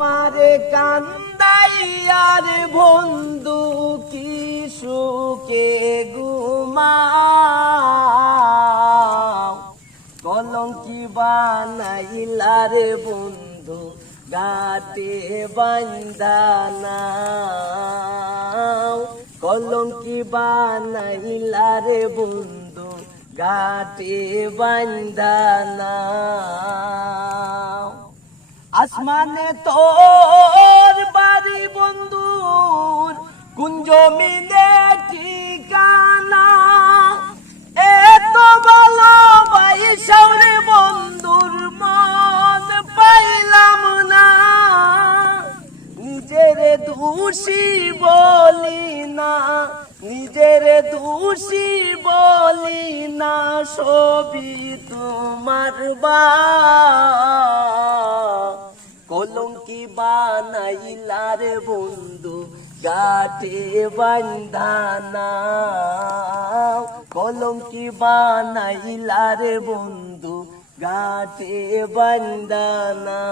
মারে কান্দাইয়ার বন্ধু কি সুখে ঘুমাও, কলঙ্কি বানাইলার বন্ধু গাটে বান্দানাও, কলঙ্কি বানাইলার বন্ধু গাটে বান্দানাও। আসমানে তোর বাড়ি বন্ধুর কোন জমিনে ঠিকানা, এত ভালোবাসা রে বন্ধুর মন পাইলাম না, নিজের দোষী বলি না, নিজের দোষী বলি না, সবই তোমার বা কলঙ্কি বানাইলার বন্ধু গাটে বান্ধানা, কলঙ্কি বানাইলার বন্ধু গাটে বান্ধানা।